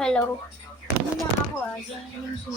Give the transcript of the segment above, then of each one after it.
Hello. Hindi na ako ganyan po.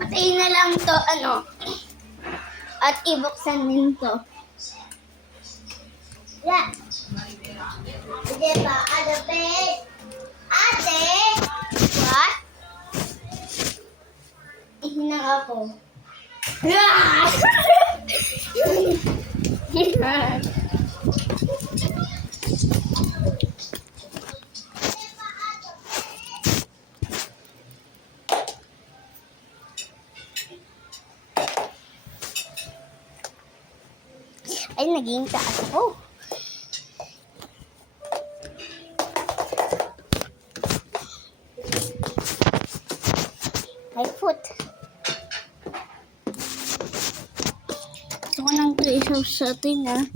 Patayin na lang to, at ibuksan din to. Yeah. Hindi pa, Ate! What? Ihinang ako. Ay, naging taas ako. My foot. Gusto ko ng treasure sa atin, yung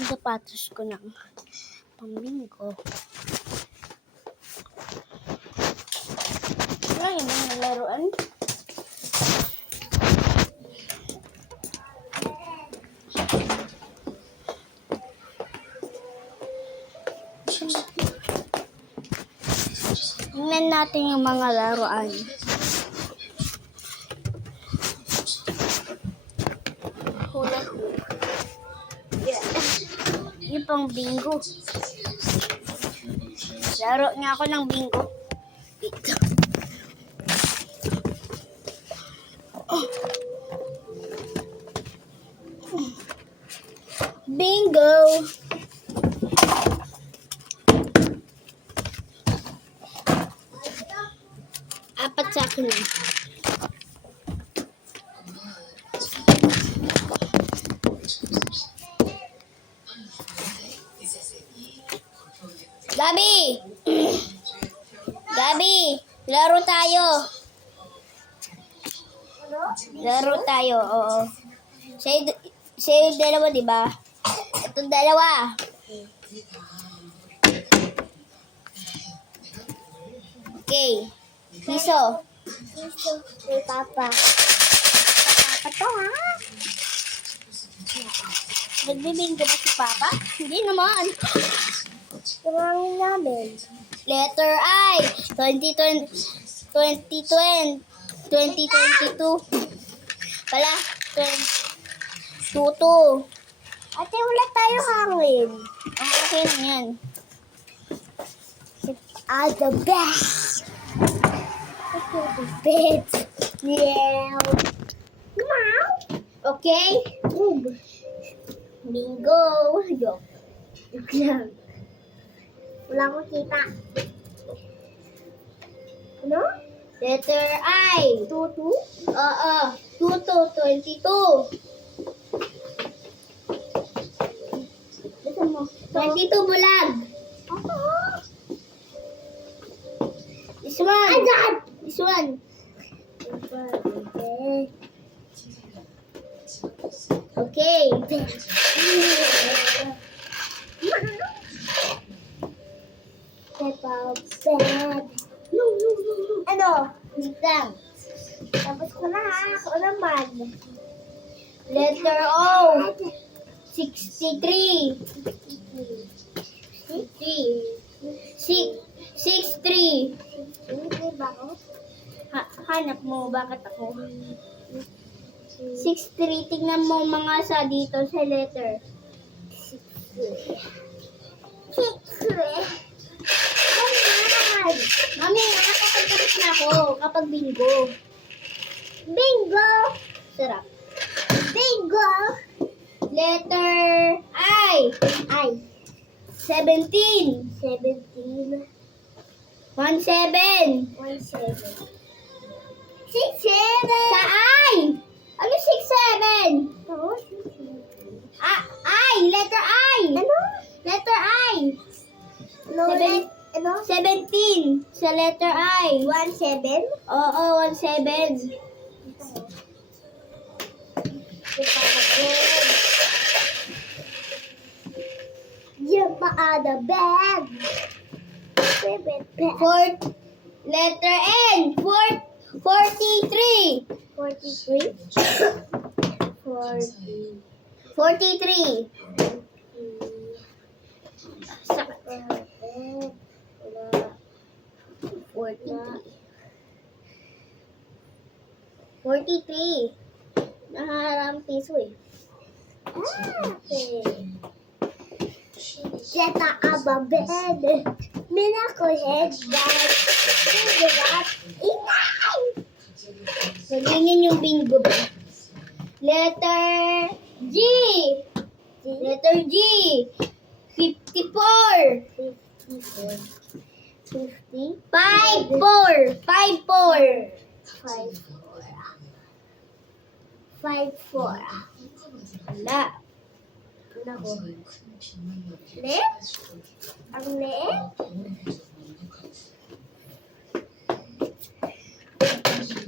sapatos ko ng pambinggo. Wala yung mga laruan. Tingnan natin yung mga laruan. Hula hoop. Yeah. Yung pang bingo. Laro niya ako ng bingo. Dito. Bingo! Apat sa akin na. Gabi! Gabi! Laro tayo! Laro tayo, oo. Sa'yo dalawa, di ba? Itong dalawa. Okay. Piso. Kay Papa. Papa to, ha? Nagbibinggo ba si Papa? Hindi naman. Tumangin namin. Letter I. 2022. Pala. 22. Ate, wala tayo hangin. Ang okay lang yan. The best. The best. Yeah. Meow. Okay? Bingo. Joke lang. Wala akong kita. Ano? Letter I. 22? Oo. 22. Listen mo. 22 bulag. This one. This one. Okay. Ano? Bitang. Tapos ko na, ha? Ako naman. Letter O. 63. 63. Hanap mo, bakit ako? 63. Tingnan mo mga sa dito sa letter. 63. Mami, nakakapagkabit na ako kapag bingo. Bingo! Sarap. Bingo! Letter I. 17. 17. 17. 17. 67. Sa I. Ano 67? Oo, 67. I. Letter I. Ano? Letter I. No, Seven- ano? 17. Sa letter I. 17? Oo, 17. Jump out of bed. Letter N. 43. 43? 43. Sa 43. Naharang piso eh. Get out of bed. Miracle head bag. Ingay! Salingin yung bingo ba? Letter G. Letter G. 54. 50? 54. 54. 54. Wala. Nako. Lit? Ang lit?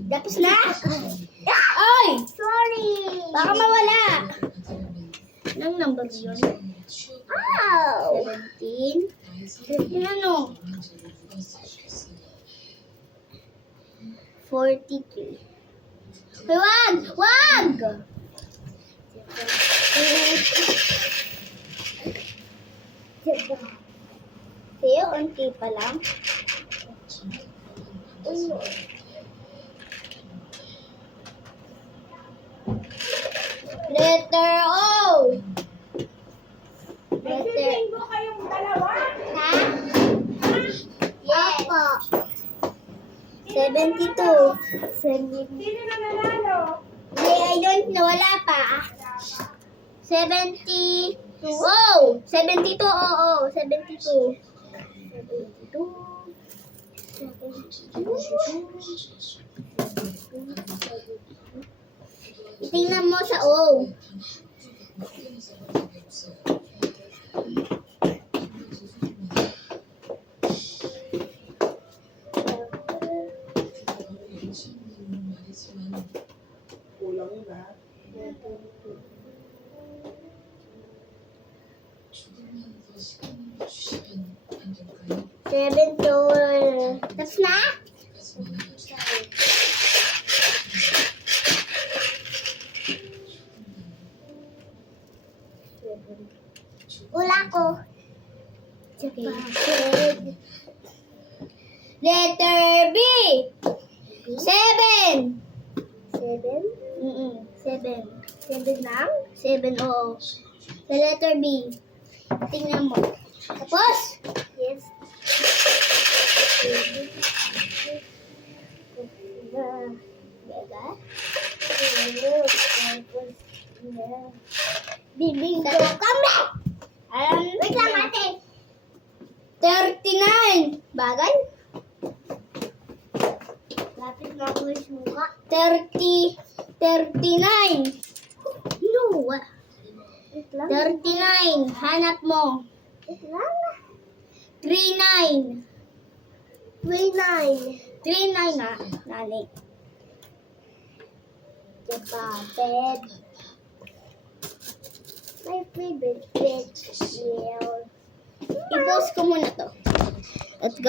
Tapos na? Ay! Sorry! Baka mawala. Anong number yun? Ow! 17. Yun ano? 43. Ay, wag! Wag! Sa'yo, unti pa lang. Letter O. Letter Linggo kayong dalawa? Ha? Yes. Opo. 72. Sino na nanalo? I don't know. Wala pa. 70. Oh! 72. Oo. 72. 72. Itingnan mo sa O. Kulang yun ha. 72. Tapos na? Wala ko. Okay. Letter B. 7. 7? 7. 7 lang? 7, oo. Sa letter B. Tingnan mo. Tapos? Yes. Bega? Bibinggo kami! Wait lang, ate. 39. Bagay? Lapit na ako yung suka. 39. No. Wait lang. 39. Hanap mo. Wait lang. 39. 39. 39 na. Nani. Bed. My favorite bed. Yeah. I-post ko muna to. Let's go.